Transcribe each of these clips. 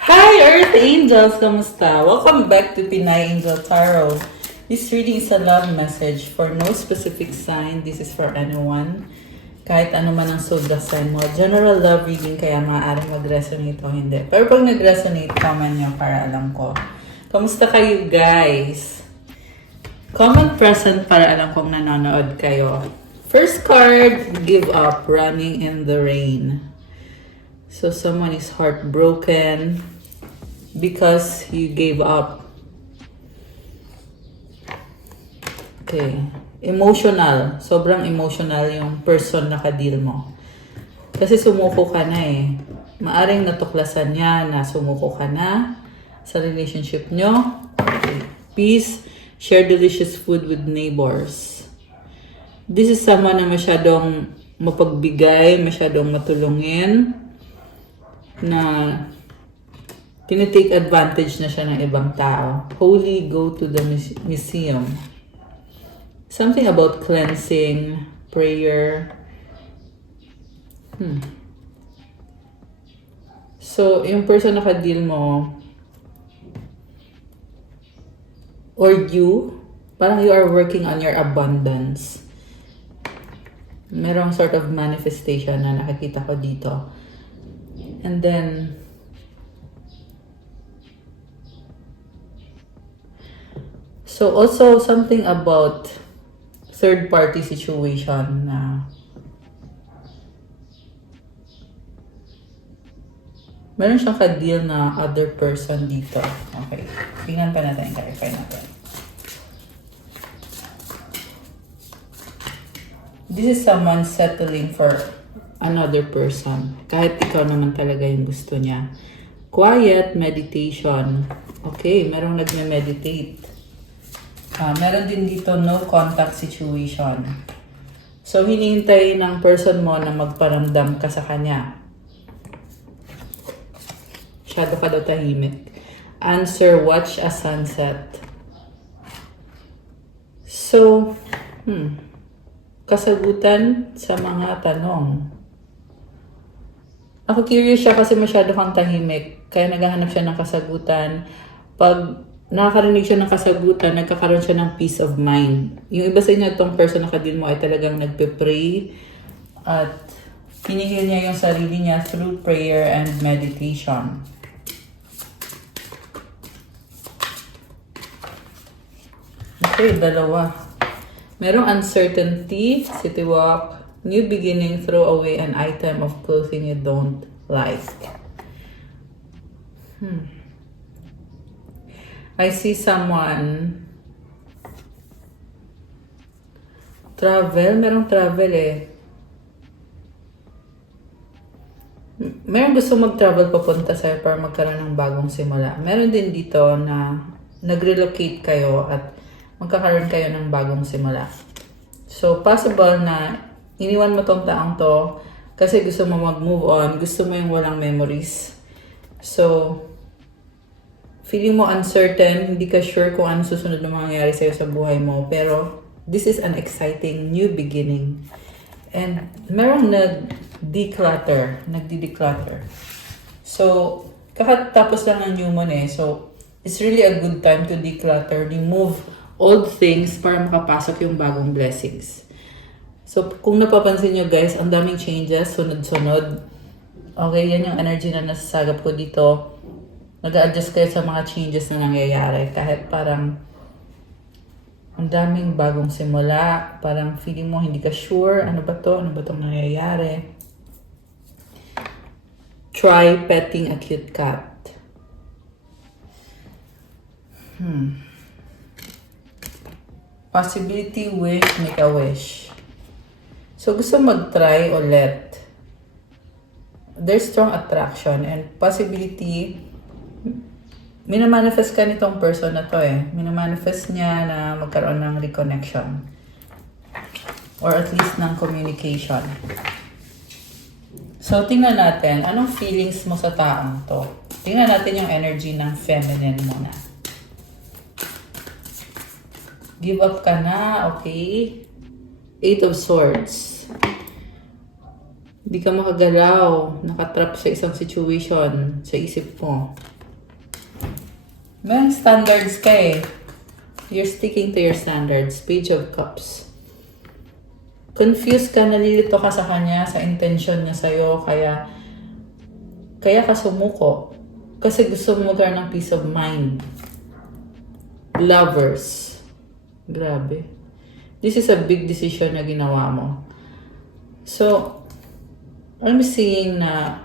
Hi Earth Angels! Kamusta? Welcome back to Pinay Angel Tarot. This reading is a love message for no specific sign. This is for anyone. Kahit ano man ang zodiac sign mo. General love reading kaya maaaring mag-resonate o hindi. Pero pag nag-resonate, comment nyo para alam ko. Kamusta kayo guys? Comment present para alam kong nanonood kayo. First card, give up, running in the rain. So someone is heartbroken because you gave up. Okay. Emotional. Sobrang emotional yung person na ka-deal mo. Kasi sumuko ka na eh. Maaring natuklasan niya na sumuko ka na sa relationship nyo. Okay. Peace. Share delicious food with neighbors. This is someone na masyadong mapagbigay, masyadong matulungin, na tinitake advantage na siya ng ibang tao. Holy, go to the museum. Something about cleansing, prayer. So, yung person na ka-deal mo, or you, parang you are working on your abundance. Merong sort of manifestation na nakikita ko dito. And then, so also something about third-party situation na meron siyang ka-deal na other person dito. Okay. Tingnan pa natin, clarify natin. This is someone settling for another person. Kahit ikaw naman talaga yung gusto niya. Quiet meditation. Okay, merong nagme-meditate. Meron din dito no contact situation. So, hinihintay ng person mo na magparamdam ka sa kanya. Shadow ka daw tahimik. Answer, watch a sunset. So, kasagutan sa mga tanong. Ako curious siya kasi masyado kang tahimik. Kaya naghahanap siya ng kasagutan. Pag nakakarinig siya ng kasagutan, nagkakaroon siya ng peace of mind. Yung iba sa inyo, itong person na kadil mo ay talagang nagpe-pray at hinihil niya yung sarili niya through prayer and meditation. Okay, dalawa. Merong uncertainty, city walk, new beginning, throw away an item of clothing you don't like. I see someone travel. Merong travel eh. Meron gusto mag-travel papunta sa'yo para magkaroon ng bagong simula. Meron din dito na nag-relocate kayo at magkakaroon kayo ng bagong simula. So, possible na iniwan mo tong taong to kasi gusto mo mag-move on, gusto mo yung walang memories. So, feeling mo uncertain, hindi ka sure kung ano susunod na mangyayari sa'yo sa buhay mo. Pero, this is an exciting new beginning. And, merong nagdi-declutter. So, kakatapos lang ng new moon eh. So, it's really a good time to declutter, remove old things para makapasok yung bagong blessings. So, kung napapansin nyo guys, ang daming changes, sunod-sunod. Okay, yan yung energy na nasasagap ko dito. Nag-a-adjust kayo sa mga changes na nangyayari. Kahit parang ang daming bagong simula. Parang feeling mo hindi ka sure. Ano ba to? Ano ba itong nangyayari? Try petting a cute cat. Possibility, wish, make a wish. So, gusto mag-try ulit. There's strong attraction and possibility. Minamanifest ka nitong person na to eh. Minamanifest niya na magkaroon ng reconnection. Or at least ng communication. So, tingnan natin. Anong feelings mo sa taong to? Tingnan natin yung energy ng feminine muna. Give up ka na, okay? 8 of Swords. Hindi ka makagalaw. Nakatrap sa isang situation sa isip mo. May standards ka eh. You're sticking to your standards. Page of Cups. Confused ka, nalilito ka sa kanya, sa intention niya sa'yo, kaya ka sumuko. Kasi gusto mo magkaroon ng peace of mind. Lovers. Grabe. This is a big decision na ginawa mo. So, I'm seeing na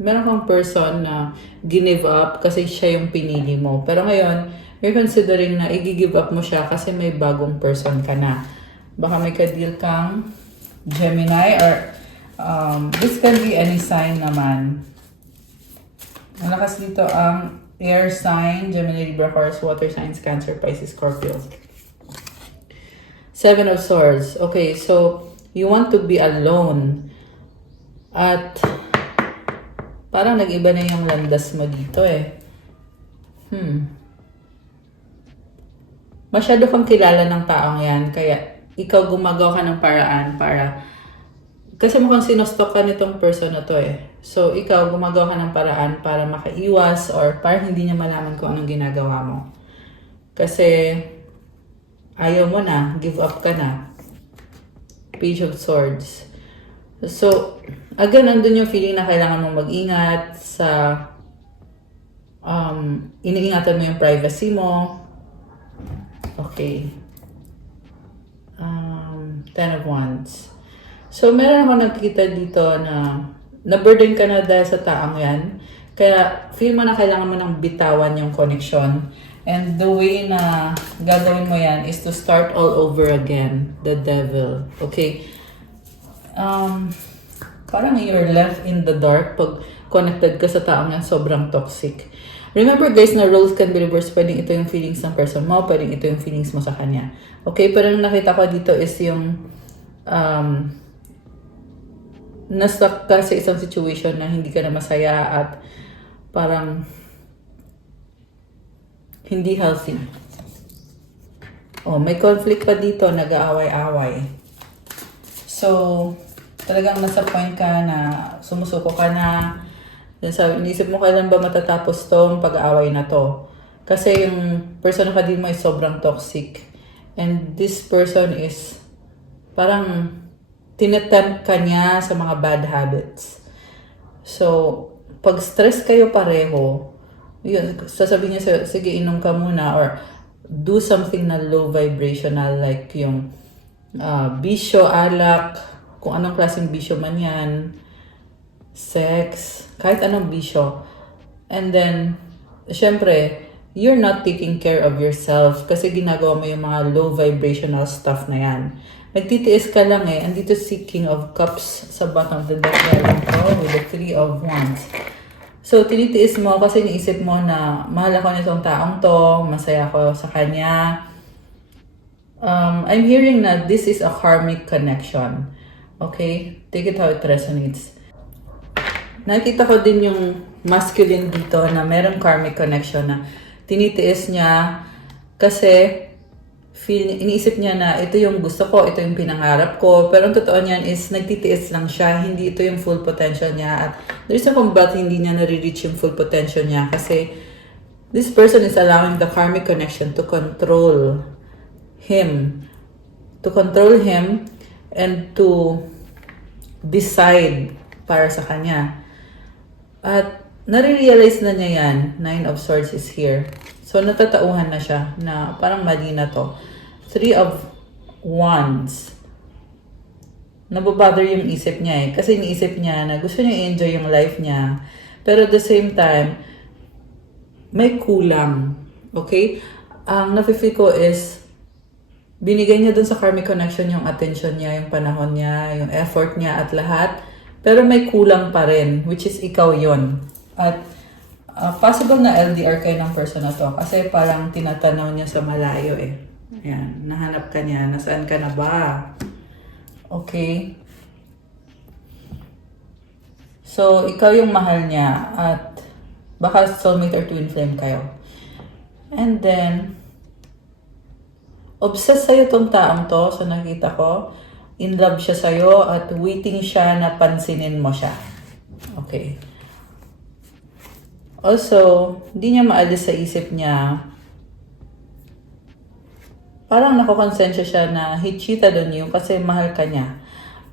meron kang person na give up kasi siya yung pinili mo. Pero ngayon, you're considering na i-give up mo siya kasi may bagong person ka na. Baka may ka-deal kang Gemini or this can be any sign naman. Malakas dito ang air sign, Gemini, Libra, Aquarius, water signs, Cancer, Pisces, Scorpio. 7 of Swords. Okay, so you want to be alone. At parang nag-iba na yung landas mo dito eh. Masyado kang kilala ng taong yan, kaya ikaw gumagawa ka ng paraan para, kasi mukhang sinostok ka nitong person na to eh. So, ikaw gumagawa ka ng paraan para makaiwas or para hindi niya malaman kung anong ginagawa mo. Kasi ayaw mo na, give up ka na. Page of Swords. So, again, andun yung feeling na kailangan mong mag-ingat sa iniingatan mo yung privacy mo. Okay. 10 of Wands. So, meron ako nakikita dito na na-burden ka na dahil sa taong yan. Kaya, feel mo na kailangan mo nang bitawan yung connection. And the way na gagawin mo yan is to start all over again. The Devil. Okay? Parang you're left in the dark pag connected ka sa taong yan, sobrang toxic. Remember guys, na roles can be reversed. Pwedeng ito yung feelings ng person mo, pwedeng ito yung feelings mo sa kanya. Okay, pero yung nakita ko dito is yung na-stuck ka sa isang situation na hindi ka na masaya at parang hindi healthy. Oh, may conflict pa dito, nag-aaway-away. So, talagang nasa point ka na sumusuko ka na. Sabi, inisip mo kailan ba matatapos tong pag-aaway na to. Kasi yung person na kadil mo is sobrang toxic. And this person is parang tinetempt ka niya sa mga bad habits. So, pag stress kayo pareho, yun, sasabihin niya sa'yo, sige, inom ka muna or do something na low vibrational like yung bisyo, alak, kung anong klaseng bisyo man yan, sex, kahit anong bisyo. And then, syempre, you're not taking care of yourself kasi ginagawa mo yung mga low vibrational stuff na yan. Nagtitiis ka lang eh. Andito si King of Cups sa bottom of the deck with the 3 of Wands. So, tinitiis mo kasi niisip mo na mahal ako nitong taong to, masaya ako sa kanya. I'm hearing na this is a karmic connection. Okay? Take it how it resonates. Nakita ko din yung masculine dito na merong karmic connection na tinitiis niya kasi iniisip niya na ito yung gusto ko, ito yung pinangarap ko. Pero ang totoo niyan is nagtitiis lang siya, hindi ito yung full potential niya. At the reason kung ba't hindi niya nare-reach yung full potential niya kasi this person is allowing the karmic connection to control him. To control him and to decide para sa kanya. At nare-realize na niya yan, 9 of Swords is here. So natatauhan na siya na parang mali na to. 3 of Wands. Nababother yung isip niya eh. Kasi iniisip niya na gusto niya i-enjoy yung life niya. Pero at the same time, may kulang. Okay? Ang nafe-feel ko is, binigay niya dun sa karmic connection yung attention niya, yung panahon niya, yung effort niya at lahat. Pero may kulang pa rin, which is ikaw yon. At possible na LDR kayo ng person na to. Kasi parang tinatanaw niya sa malayo eh. Ayan, nahanap ka niya. Nasaan ka na ba? Okay. So, ikaw yung mahal niya at baka soulmate or twin flame kayo. And then, obsessed sa'yo tong taong to, so nakita ko, in love siya sa'yo at waiting siya na pansinin mo siya. Okay. Also, hindi niya maalis sa isip niya. Parang nakokonsensya siya na he cheated on you kasi mahal ka niya.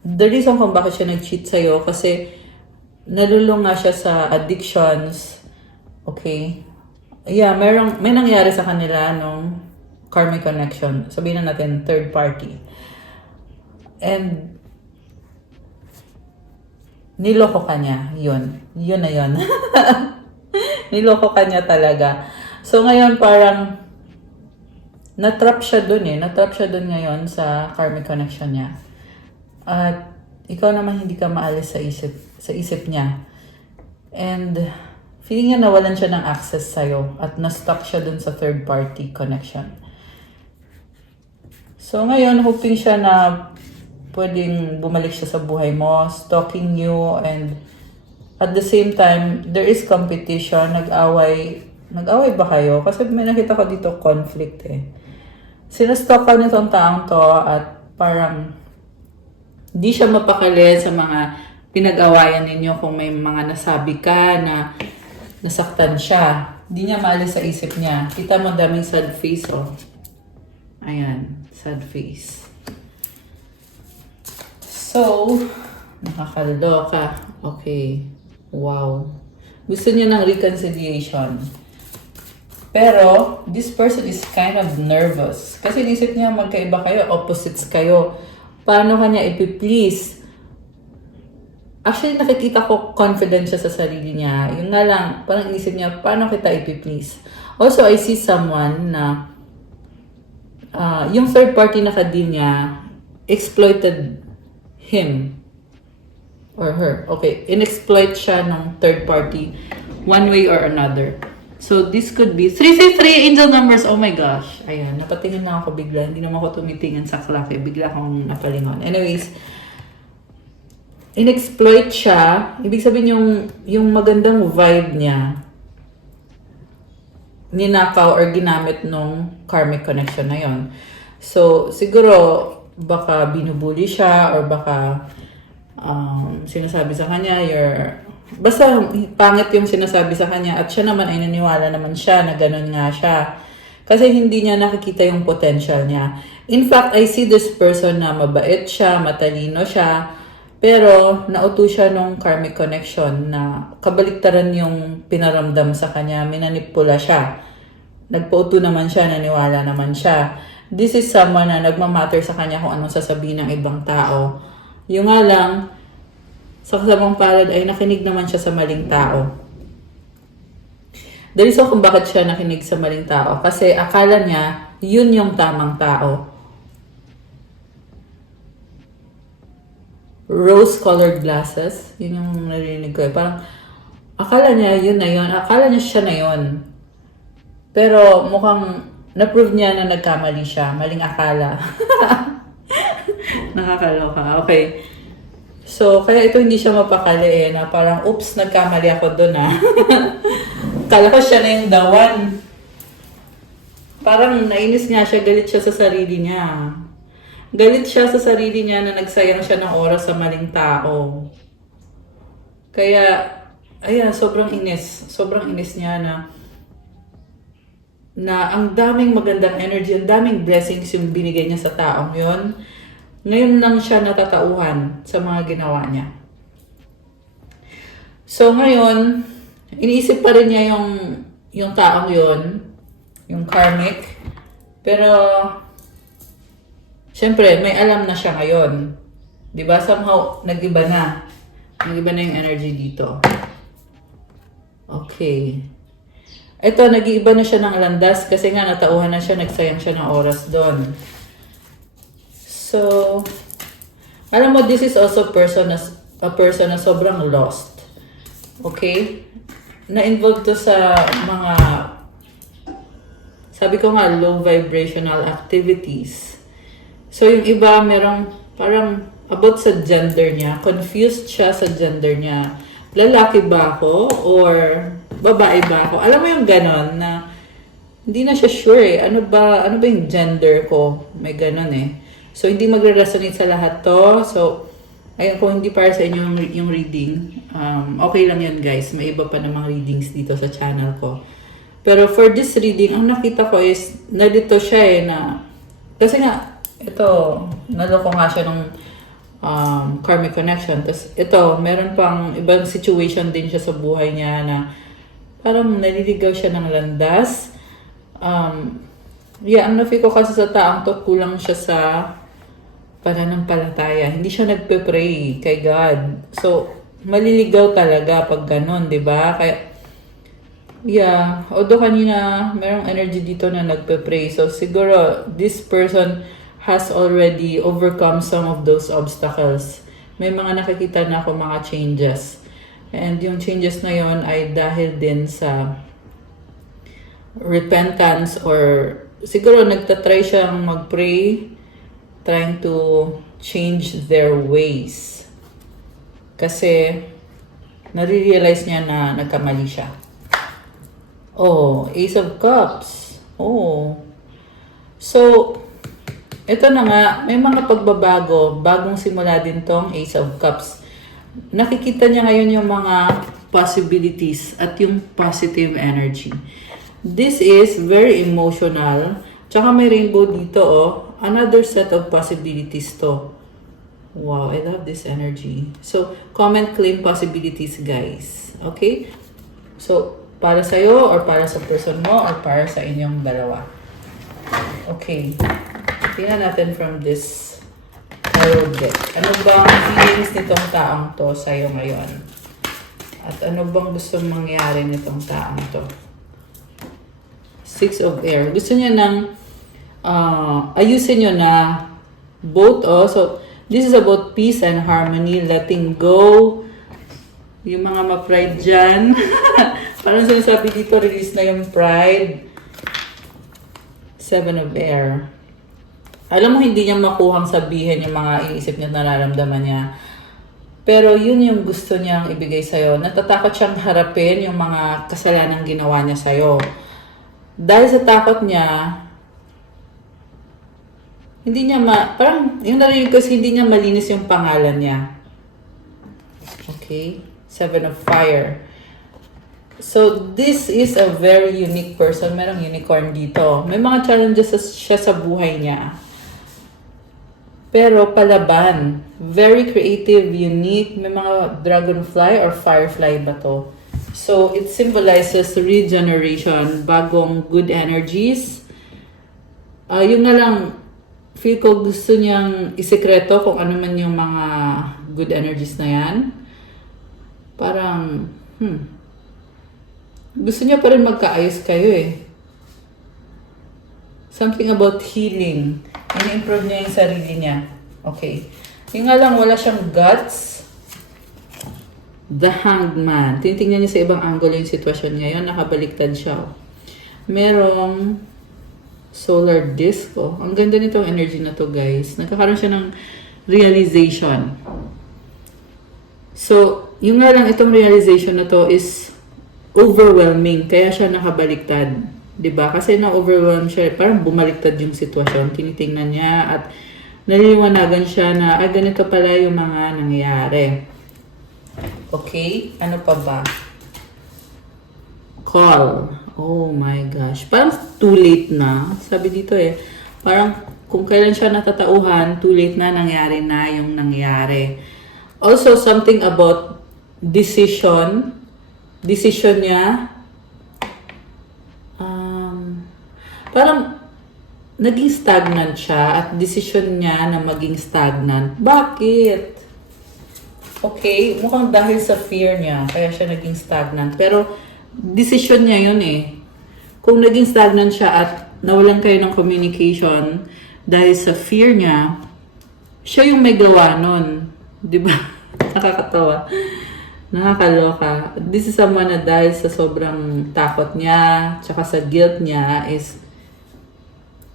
The reason kung bakit siya nag-cheat sa'yo kasi nalulung nga siya sa addictions. Okay? Yeah, may nangyari sa kanila nung karmic connection. Sabihin na natin, third party. And niloko ka niya. Yun na yun. Niloko ka niya talaga. So ngayon parang natrap siya dun Natrap siya dun ngayon sa karmic connection niya. At ikaw naman hindi ka maalis sa isip niya. And feeling niya nawalan siya ng access sa'yo at na-stuck siya dun sa third party connection. So ngayon, hoping siya na pwedeng bumalik siya sa buhay mo, stalking you, and at the same time, there is competition. Nag-away ba kayo? Kasi may nakita ko dito conflict Sinastalk ka nitong taong to at parang di siya mapakali sa mga pinag-awayan ninyo kung may mga nasabi ka na nasaktan siya. Di niya maalis sa isip niya. Kita mo daming sad face, Ayan, sad face. So, nakakaloka. Okay. Wow. Gusto niya ng reconciliation. Pero, this person is kind of nervous. Kasi isip niya magkaiba kayo, opposites kayo. Paano kanya ipiplease? Actually, nakikita ko confident siya sa sarili niya. Yun nga lang, parang isip niya, paano kita ipiplease? Also, I see someone na yung third party na ka-deal niya exploited him or her. Okay, in-exploit siya ng third party one way or another. So, this could be 333 angel numbers. Oh my gosh. Ayan, napatingin na ako bigla. Hindi naman ako tumitingin sa clock Bigla akong napalingon. Anyways, in-exploit siya. Ibig sabihin yung magandang vibe niya ninakaw or ginamit nung karmic connection na yon. So, siguro baka binubuli siya or baka sinasabi sa kanya basta pangit yung sinasabi sa kanya at siya naman ay naniwala naman siya na ganun nga siya. Kasi hindi niya nakikita yung potential niya. In fact, I see this person na mabait siya, matalino siya, pero nauto siya nung karmic connection na kabaliktaran yung pinaramdam sa kanya, minanipula siya. Nagpauto naman siya, naniwala naman siya. This is someone na nagmamatter sa kanya kung anong sasabihin ng ibang tao. Yung nga lang, sa kasamang palad ay nakinig naman siya sa maling tao. The reason kung bakit siya nakinig sa maling tao, kasi akala niya, yun yung tamang tao. Rose-colored glasses, yun yung narinig ko. Parang, akala niya yun na yun, akala niya siya na yun. Pero mukhang na-prove niya na nagkamali siya, maling akala. Nakakaloka, okay. So, kaya ito hindi siya mapakali na parang, oops, nagkamali ako doon Kala ko siya na yung the one. Parang nainis nga siya, galit siya sa sarili niya. Galit siya sa sarili niya na nagsayang siya ng oras sa maling tao. Kaya, ayan, sobrang inis. Sobrang inis niya na ang daming magandang energy, ang daming blessings yung binigay niya sa taong yon. Ngayon lang siya natatauhan sa mga ginawa niya. So ngayon, iniisip pa rin niya yung taong yon, yung karmic. Pero, syempre, may alam na siya ngayon. Diba? Somehow, nag-iba na. Nag-iba na yung energy dito. Okay. Ito, nag-iiba na siya ng landas kasi nga natauhan na siya, nagsayang siya ng oras doon. So, alam mo, this is also a person na sobrang lost. Okay? Na-involved to sa mga, sabi ko nga, low vibrational activities. So, yung iba, merong parang about sa gender niya. Confused siya sa gender niya. Lalaki ba ako? Or babae ba ako? Alam mo yung ganon na hindi na siya sure Ano ba yung gender ko? May ganon So, hindi magre-resonate sa lahat to. So, ayun, kung hindi para sa inyo yung reading, okay lang yun guys. May iba pa namang readings dito sa channel ko. Pero for this reading, ang nakita ko is, nalito siya na, kasi nga, ito, naloko nga siya ng karmic connection. Tapos ito, meron pang ibang situation din siya sa buhay niya na parang naliligaw siya ng landas. Ang nafi ko kasi sa taang to, kulang siya sa pananampalataya. Hindi siya nagpe-pray kay God. So, maliligaw talaga pag ganun, di ba? Kaya, although kanina merong energy dito na nagpe-pray. So, siguro, this person has already overcome some of those obstacles. May mga nakikita na ako mga changes. And yung changes na yon ay dahil din sa repentance or siguro nagtatry siyang mag-pray, trying to change their ways. Kasi nare-realize niya na nagkamali siya. Oh, Ace of Cups. Oh. So, ito na nga, may mga pagbabago, bagong simula din tong Ace of Cups. Nakikita niya ngayon yung mga possibilities at yung positive energy. This is very emotional. Tsaka may rainbow dito, oh. Another set of possibilities to. Wow, I love this energy. So, comment, claim possibilities, guys. Okay? So, para sa'yo, or para sa person mo, or para sa inyong dalawa. Okay. Tingnan natin from this tarot deck. Ano bang feelings nitong taong to sa'yo ngayon? At ano bang gusto mangyari nitong taong to? Six of Air. Gusto niya ng ayusin nyo na both, so this is about peace and harmony, letting go. Yung mga ma-pride dyan. Parang sinasabi dito, release na yung pride. Seven of Air. Alam mo, hindi niya makuhang sabihin yung mga iniisip niya at nararamdaman niya. Pero yun yung gusto niyang ibigay sa'yo. Natatakot siyang harapin yung mga kasalanan ginawa niya sa'yo. Dahil sa takot niya, hindi niya parang, yung narinig ko hindi niya malinis yung pangalan niya. Okay? Seven of Fire. So, this is a very unique person. Merong unicorn dito. May mga challenges siya sa buhay niya. Pero palaban. Very creative, unique. May mga dragonfly or firefly ba to? So, it symbolizes regeneration, bagong good energies. Yun na lang, feel ko gusto niyang isekreto kung ano man yung mga good energies na yan. Parang, gusto niya pa rin magkaayos kayo eh. Something about healing. In-improve niya yung sarili niya. Okay. Yung nga lang, wala siyang guts. The Hanged Man. Tinitingnan niya sa ibang angle yung sitwasyon niya. Yun, nakabaliktad siya. Merong solar disc. Oh. Ang ganda nitong energy na to, guys. Nagkakaroon siya ng realization. So, yung nga lang itong realization na to is overwhelming. Kaya siya nakabaliktad. 'Di ba? Kasi na-overwhelm siya. Parang bumaliktad yung sitwasyon. Tinitingnan niya at naliliwanagan siya na ganito pala yung mga nangyayari. Okay? Ano pa ba? Call. Oh my gosh. Parang too late na. Sabi dito eh. Parang kung kailan siya natatauhan, too late na, nangyari na yung nangyari. Also, something about decision. Decision niya. Parang naging stagnant siya at decision niya na maging stagnant. Bakit? Okay, mukhang dahil sa fear niya, kaya siya naging stagnant. Pero, decision niya yun eh. Kung naging stagnant siya at nawalan kayo ng communication dahil sa fear niya, siya yung may gawa nun. Diba? Nakakatawa. Nakakaloka. This is someone na dahil sa sobrang takot niya, tsaka sa guilt niya is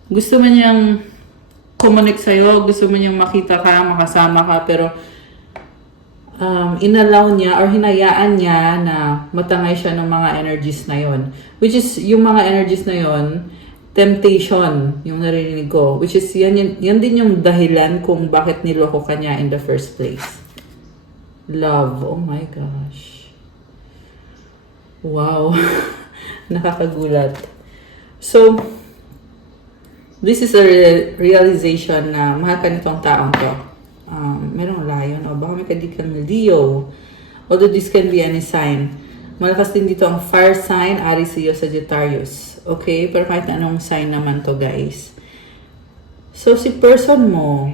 gusto mo niyang connect sa'yo, gusto mo niyang makita ka, makasama ka, pero inallow niya or hinayaan niya na matangay siya ng mga energies na yon. Which is, yung mga energies na yon temptation yung narinig ko. Which is, yan din yung dahilan kung bakit niloko ka niya in the first place. Love. Oh my gosh. Wow. Nakakagulat. So, this is a realization na mahal ka nitong taong to. Merong lion. O baka may kadigang Leo. Although this can be any sign. Malakas din dito ang fire sign, Aries, Leo, Sagittarius. Okay? Pero kahit anong sign naman to, guys. So, si person mo,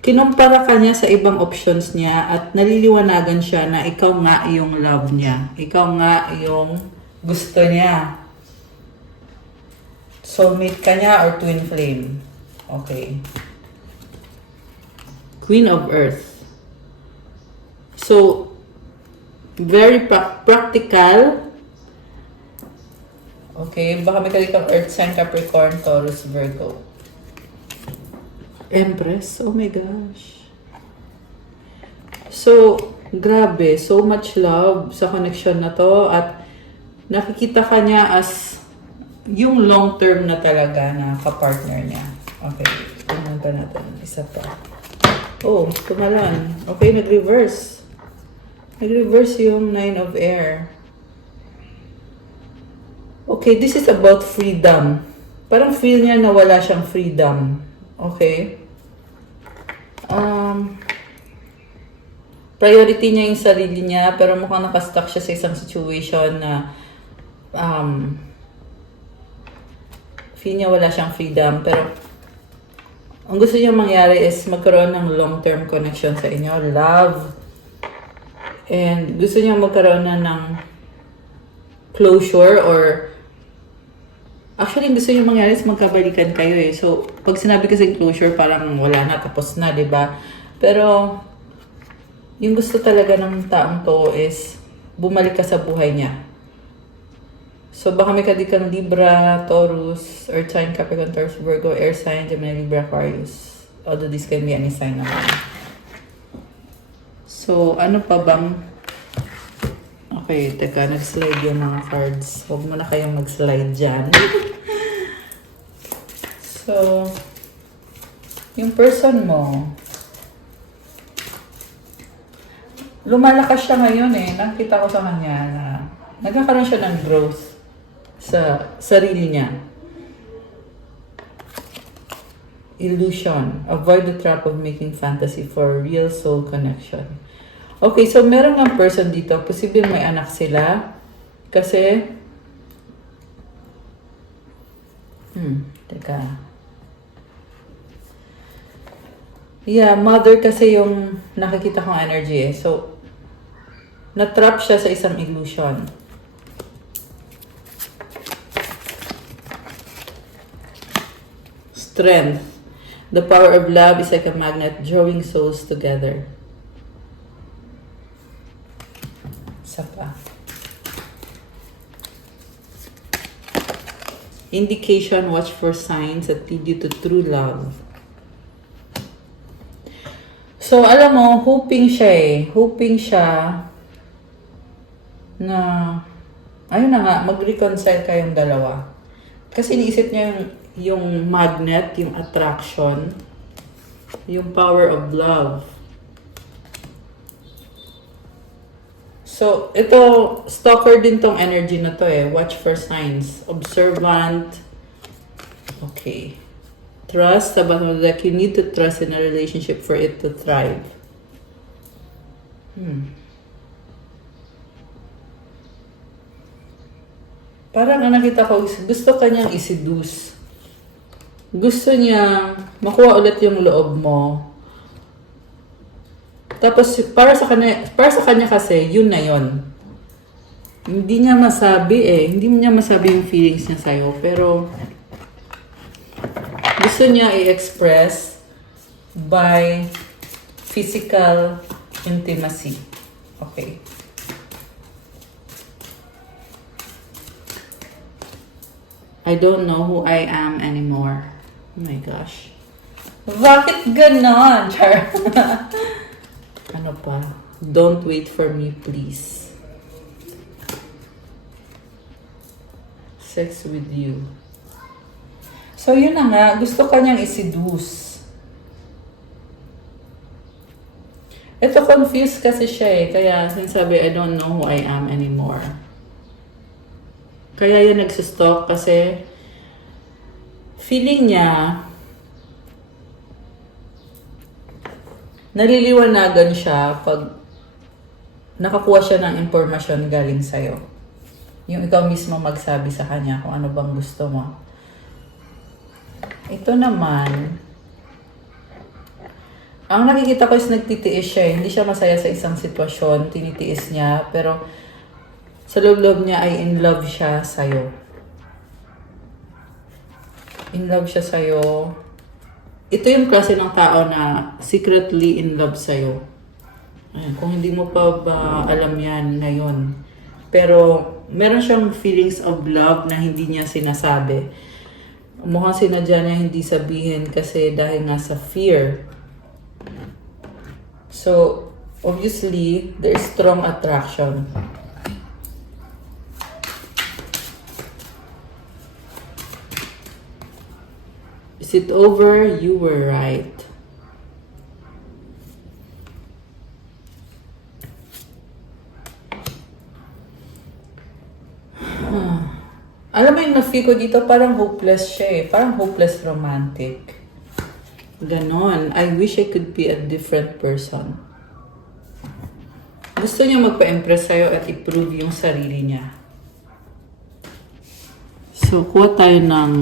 kinumpara ka niya sa ibang options niya at naliliwanagan siya na ikaw nga yung love niya. Ikaw nga yung gusto niya. Soulmate ka niya or twin flame. Okay. Queen of Earth. So, very practical. Okay, baka may kalikang Earth sign, Capricorn, Taurus, Virgo. Empress, oh my gosh. So, grabe, so much love sa connection na to at nakikita ka niya as yung long term na talaga na kapartner niya. Okay, tingnan pa natin. Isa pa. Oh, tumalon. Okay, nag-reverse. Nag-reverse yung Nine of Air. Okay, this is about freedom. Parang feel niya na wala siyang freedom. Okay? Priority niya yung sarili niya, pero mukhang nakastuck siya sa isang situation na feel niya wala siyang freedom. Pero ang gusto niya mangyari is magkaroon ng long-term connection sa inyo, love. And gusto niya magkaroon na ng closure or actually gusto niya mangyari is magkabalikan kayo eh. So, pag sinabi kasi closure, parang wala na, tapos na, di ba? Pero, yung gusto talaga ng taong to is bumalik ka sa buhay niya. So, baka may kadikang Libra, Taurus, Earth sign, Capricorn, Taurus, Virgo, Air sign, Gemini, Libra, Aquarius. Although this can be any sign naman. So, ano pa bang... Okay, teka, nag-slide yung mga cards. Huwag mo na kayong mag-slide dyan. So, yung person mo, lumalakas siya ngayon eh. Nakita ko sa kanya na nagkakaroon siya ng growth sa sarili niya. Illusion. Avoid the trap of making fantasy for real soul connection. Okay, so meron ng person dito. Posible may anak sila. Kasi, teka. Yeah, mother kasi yung nakikita kong energy eh. So, na-trap siya sa isang illusion. Strength. The power of love is like a magnet drawing souls together. Isa pa. Indication, watch for signs that lead you to true love. So, alam mo, hoping siya eh. Hoping siya na, ayun na nga, mag-reconcile kayong dalawa. Kasi iniisip niya yung magnet, yung attraction, yung power of love. So, ito, stalker din tong energy na to eh. Watch for signs. Observant. Okay. Trust, about like you need to trust in a relationship for it to thrive. Parang ang nakita ko, gusto kanyang iseduce. Gusto niya makuha ulit yung loob mo. Tapos, para sa kanya kasi, yun na yun. Hindi niya masabi eh. Hindi niya masabi yung feelings niya sa'yo. Pero, gusto niya i-express by physical intimacy. Okay. I don't know who I am anymore. Oh my gosh. Bakit ganon? Char. Ano pa? Don't wait for me, please. sex with you. So, yun na nga. Gusto ka niyang i-seduce. Ito, confused kasi siya eh. Kaya sinasabi, I don't know who I am anymore. Kaya yan nagsistalk kasi feeling niya naliliwanagan siya pag nakakuha siya ng impormasyon galing sa'yo. Yung ikaw mismo magsabi sa kanya kung ano bang gusto mo. Ito naman, ang nakikita ko is nagtitiis siya. Hindi siya masaya sa isang sitwasyon. Tinitiis niya. Pero sa loob-loob niya ay in love siya sa'yo. In love siya sa'yo. Ito yung klase ng tao na secretly in love sa'yo. Ayan, kung hindi mo pa ba alam yan ngayon. Pero meron siyang feelings of love na hindi niya sinasabi. Mukhang sinadya niya hindi sabihin kasi dahil nga sa fear. So, obviously, there is strong attraction. Is it over? You were right. Alam mo yung na-feel ko dito, parang hopeless siya eh. Parang hopeless romantic. Ganon. I wish I could be a different person. Gusto niya magpa-impress sa'yo at i-prove yung sarili niya. So, kuha tayo ng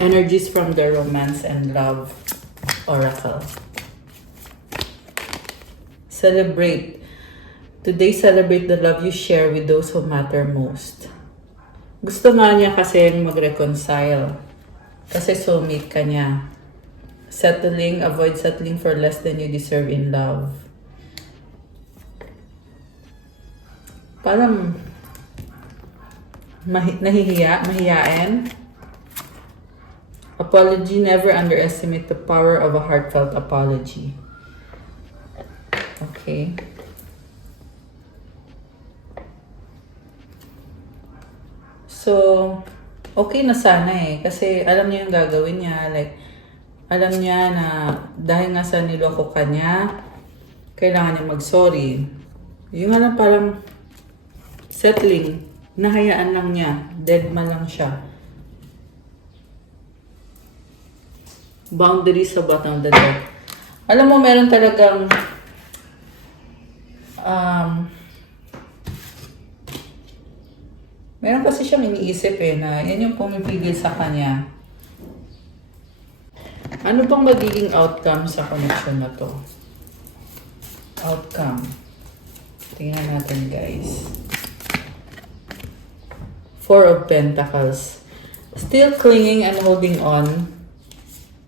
energies from the romance and love oracle. Celebrate. Today, celebrate the love you share with those who matter most. Gusto nga niya kasi mag-reconcile. Kasi soulmate ka niya. Settling, avoid settling for less than you deserve in love. Parang mahihiyain. Apology, never underestimate the power of a heartfelt apology. Okay. So, okay na sana eh. Kasi alam niya yung gagawin niya. Like, alam niya na dahil nga sa niloko ka niya, kailangan niya mag-sorry. Yung nga lang parang settling, nahayaan lang niya. Deadma lang siya. Boundaries sa bottom of the deck. Alam mo, meron talagang meron kasi siyang iniisip eh na yan yung pumipigil sa kanya. Ano bang magiging outcome sa connection na to? Outcome. Tingnan natin guys. Four of Pentacles. Still clinging and holding on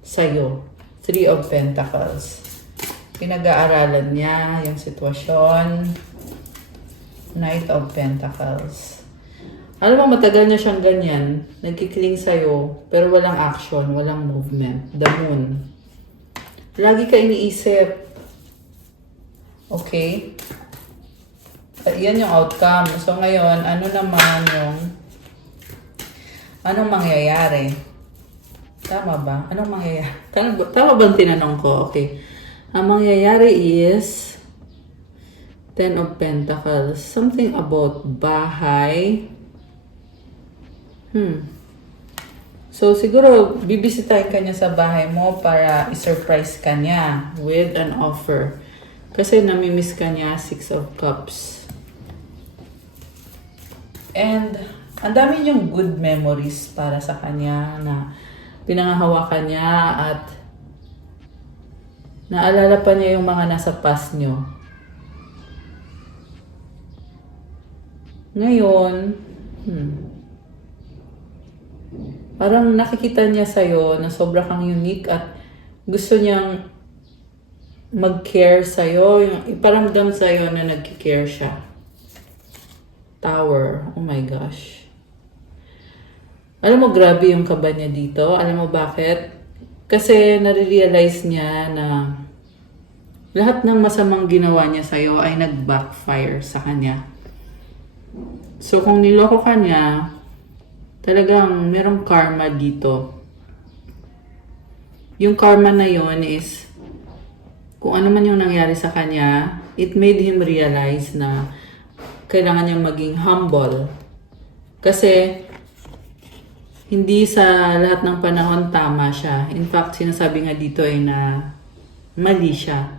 sa'yo. Three of Pentacles. Pinag-aaralan niya yung sitwasyon. Knight of Pentacles. Alam mo, matagal na siyang ganyan. Nagkikling sa'yo, pero walang action, walang movement. The Moon. Lagi ka iniisip. Okay? Yan yung outcome. So ngayon, ano naman yung anong mangyayari? Tama ba? Anong mangyayari? Tama ba ang tinanong ko? Okay. Ang mangyayari is Ten of Pentacles. Something about bahay. So, siguro, bibisitahin ka niya sa bahay mo para i-surprise ka niya with an offer. Kasi namimiss ka niya, Six of Cups. And, ang dami niyong good memories para sa kanya na pinangahawakan niya at naalala pa niya yung mga nasa past niyo. Ngayon, parang nakikita niya sa'yo na sobra kang unique at gusto niyang mag-care sa'yo. Yung iparamdam sa'yo na nag-care siya. Tower. Oh my gosh. Alam mo, grabe yung kaba niya dito. Alam mo bakit? Kasi nare-realize niya na lahat ng masamang ginawa niya sa'yo ay nag-backfire sa kanya. So kung niloko ka niya, talagang merong karma dito. Yung karma na yon is, kung ano man yung nangyari sa kanya, it made him realize na kailangan niyang maging humble. Kasi, hindi sa lahat ng panahon tama siya. In fact, sinasabi nga dito ay na mali siya.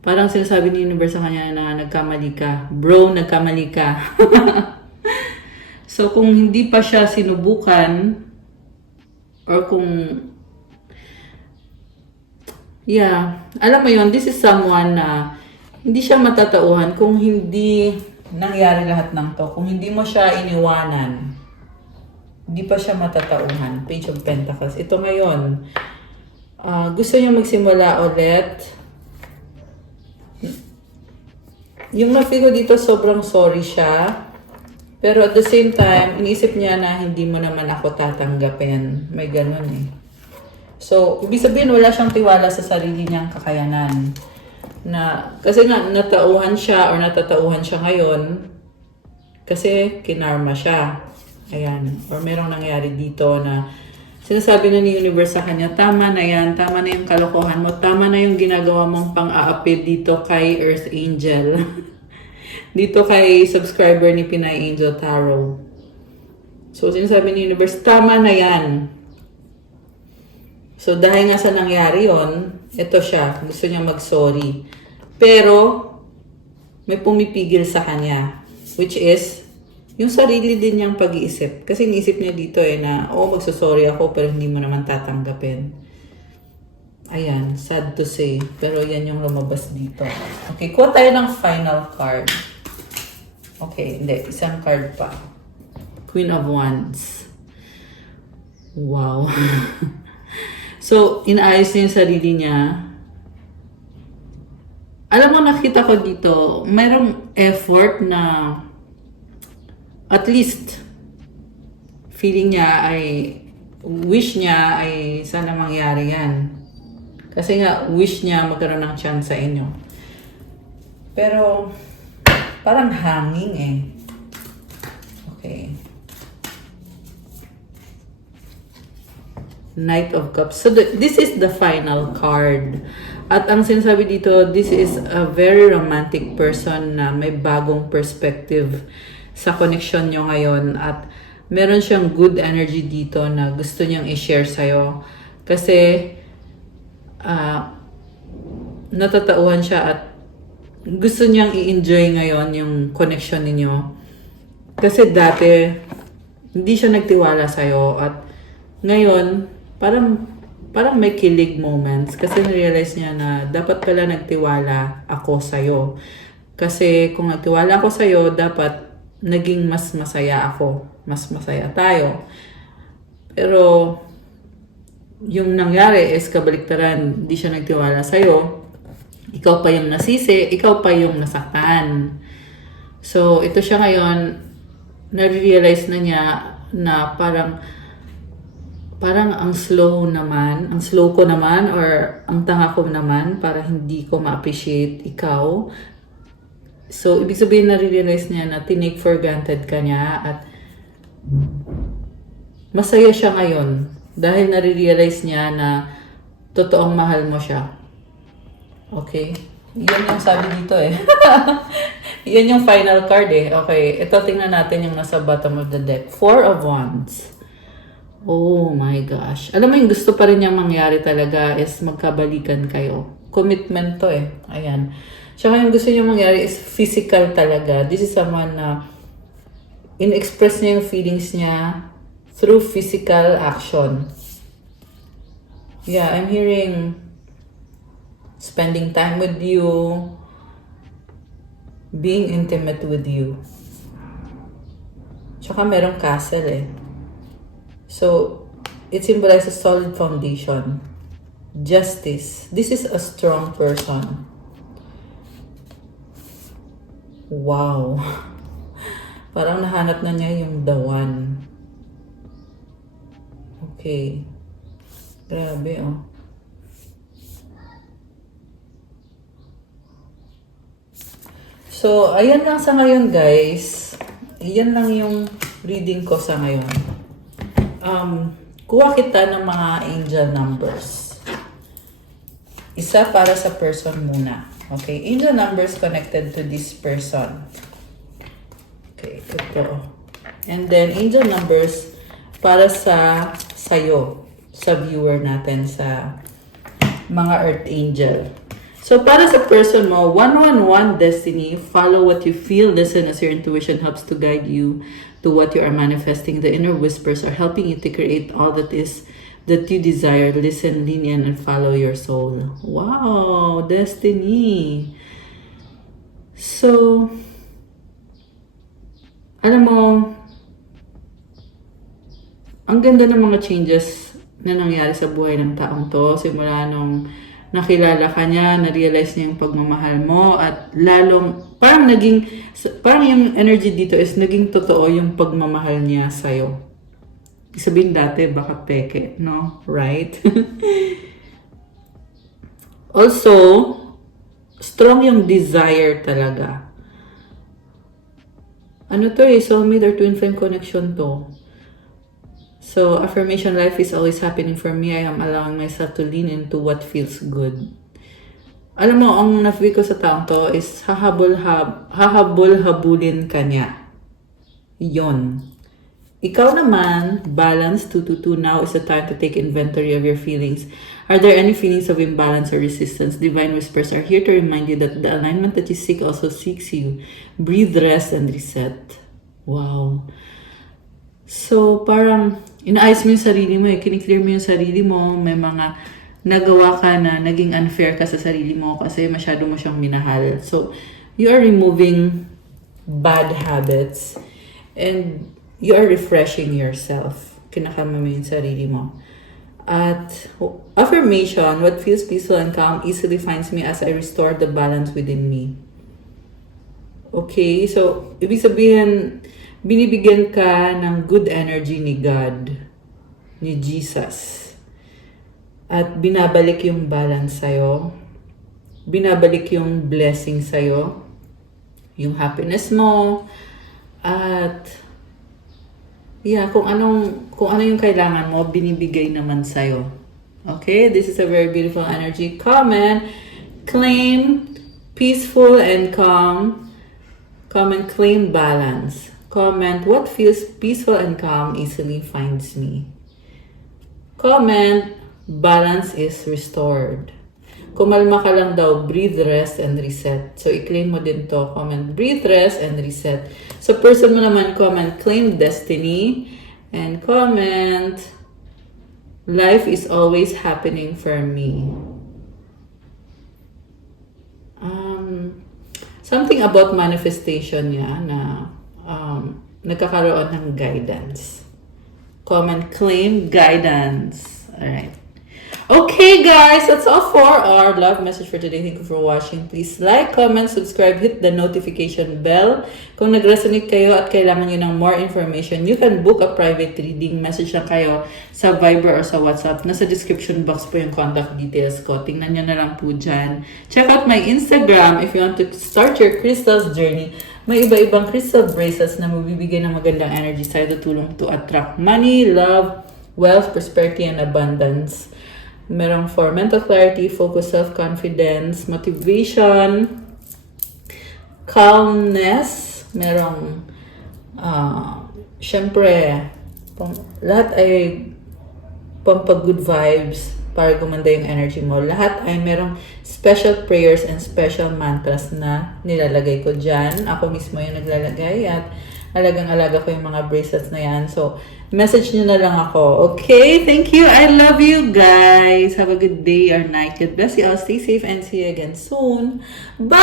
Parang sinasabi ni universe sa kanya na nagkamali ka. Bro, nagkamali ka. So, kung hindi pa siya sinubukan, or kung, alam mo yon, this is someone na hindi siya matatauhan kung hindi nangyari lahat ng to. Kung hindi mo siya iniwanan, hindi pa siya matatauhan. Page of Pentacles. Ito ngayon, gusto niya magsimula ulit. Yung na-feel ko dito, sobrang sorry siya. Pero at the same time, iniisip niya na hindi mo naman ako tatanggapin. May ganun eh. So, ibig sabihin, wala siyang tiwala sa sarili niyang kakayanan. Kasi nga, natauhan siya or natatauhan siya ngayon kasi kinarma siya. Ayan. Or merong nangyari dito na sinasabi na ni universe sa kanya, tama na yan, tama na yung kalokohan mo, tama na yung ginagawa mong pang-aapid dito kay Earth Angel. Dito kay subscriber ni Pinay Angel Tarot. So, sinasabi ni universe, tama na yan. So, dahil nga sa nangyari yon, ito siya, gusto niya mag-sorry. Pero, may pumipigil sa kanya. Which is, yung sarili din niyang pag-iisip. Kasi iniisip niya dito na, magsusorry ako pero hindi mo naman tatanggapin. Ayan, sad to say. Pero yan yung lumabas dito. Okay, kuha tayo ng final card. Okay, hindi. Isang card pa. Queen of Wands. Wow. So, inaayos niya yung sarili niya. Alam mo, nakita ko dito, mayroong effort na at least feeling niya wish niya ay sana mangyari yan. Kasi nga, wish niya magkaroon ng chance sa inyo. Pero, parang hanging eh. Okay. Knight of Cups. So, this is the final card. At ang sinasabi dito, this is a very romantic person na may bagong perspective sa connection nyo ngayon. At meron siyang good energy dito na gusto niyang i-share sa'yo. Kasi, natatauhan siya at gusto niyang i-enjoy ngayon yung connection ninyo. Kasi dati, hindi siya nagtiwala sa'yo at ngayon, parang may kilig moments kasi na-realize niya na dapat pala nagtiwala ako sa'yo. Kasi kung nagtiwala ako sa'yo, dapat naging mas masaya ako. Mas masaya tayo. Pero, yung nangyari is kabaliktaran, hindi siya nagtiwala sa'yo. Ikaw pa yung nasisi, ikaw pa yung nasaktan. So, ito siya ngayon, na-realize na niya na parang ang slow ko naman or ang tanga ko naman para hindi ko ma-appreciate ikaw. So, ibig sabihin na-realize niya na tinake for granted ka niya at masaya siya ngayon dahil na-realize niya na totoong mahal mo siya. Okay? Yan yung sabi dito eh. Yan yung final card eh. Okay, ito tingnan natin yung nasa bottom of the deck. Four of Wands. Oh my gosh. Alam mo yung gusto pa rin niyang mangyari talaga is magkabalikan kayo. Commitment to eh. Ayan. Tsaka yung gusto niya mangyari is physical talaga. This is someone na in-express niya yung feelings niya through physical action. Yeah, I'm hearing spending time with you, being intimate with you. Tsaka merong castle eh. So, it symbolizes solid foundation. Justice. This is a strong person. Wow. Parang nahanap na niya yung the one. Okay. Grabe oh. So, ayan lang sa ngayon guys. Ayan lang yung reading ko sa ngayon. kuha kita ng mga angel numbers. Isa para sa person muna. Okay, angel numbers connected to this person. Okay, ito. And then, angel numbers para sa'yo, sa viewer natin, sa mga earth angel. So, para sa person mo, 111 destiny, follow what you feel, listen as your intuition helps to guide you to what you are manifesting. The inner whispers are helping you to create all that you desire. Listen, lean in, and follow your soul. Wow, destiny. So, alam mo, ang ganda ng mga changes na nangyari sa buhay ng taong to. Simula nung nakilala ka niya, na-realize niya yung pagmamahal mo, at lalong, parang yung energy dito is naging totoo yung pagmamahal niya sa'yo. Sabihin dati, baka peke, no? Right? Also, strong yung desire talaga. Ano to soulmate or twin flame connection to. So, affirmation, life is always happening for me. I am allowing myself to lean into what feels good. Alam mo, ang na-feel ko sa taong to is hahabol-habulin ka niya. Yon. Ikaw naman, balance 222. Now is the time to take inventory of your feelings. Are there any feelings of imbalance or resistance? Divine whispers are here to remind you that the alignment that you seek also seeks you. Breathe, rest, and reset. Wow. So, parang inaayos mo yung sarili mo, kiniklear mo yung sarili mo, may mga nagawa ka na naging unfair ka sa sarili mo kasi masyado mo siyang minahal. So, you are removing bad habits and you are refreshing yourself. Kinakama mo yung sarili mo. At affirmation, what feels peaceful and calm easily finds me as I restore the balance within me. Okay, so ibig sabihin, binibigyan ka ng good energy ni God, ni Jesus. At binabalik yung balance sa'yo. Binabalik yung blessing sa'yo. Yung happiness mo. At kung ano yung kailangan mo, binibigay naman sa'yo. Okay, this is a very beautiful energy. Comment, claim peaceful and calm. Comment, claim balance. Comment, what feels peaceful and calm easily finds me. Comment, balance is restored. Kumalma ka lang daw, breathe, rest, and reset. So, i-claim mo din to. Comment, breathe, rest, and reset. So, person mo naman, comment, claim destiny. And comment, life is always happening for me. Something about manifestation niya na nagkakaroon ng guidance. Comment, claim guidance. Alright. Okay guys, that's all for our love message for today. Thank you for watching. Please like, comment, subscribe, hit the notification bell. Kung nag-resonate kayo at kailangan nyo ng more information, you can book a private reading. Message lang kayo sa Viber or sa WhatsApp. Nasa description box po yung contact details ko. Tingnan nyo na lang po dyan. Check out my Instagram if you want to start your crystals journey. May iba-ibang crystal bracelets na mabibigay ng magandang energy sa'yo, tutulong to attract money, love, wealth, prosperity, and abundance. Merong for mental clarity, focus, self-confidence, motivation, calmness. Merong, syempre, lahat ay pampag-good vibes para gumanda yung energy mo. Lahat ay merong special prayers and special mantras na nilalagay ko dyan. Ako mismo yung naglalagay at alagang-alaga ko yung mga bracelets na yan. So, message nyo na lang ako. Okay? Thank you. I love you guys. Have a good day or night. God bless you all. Stay safe and see you again soon. Bye!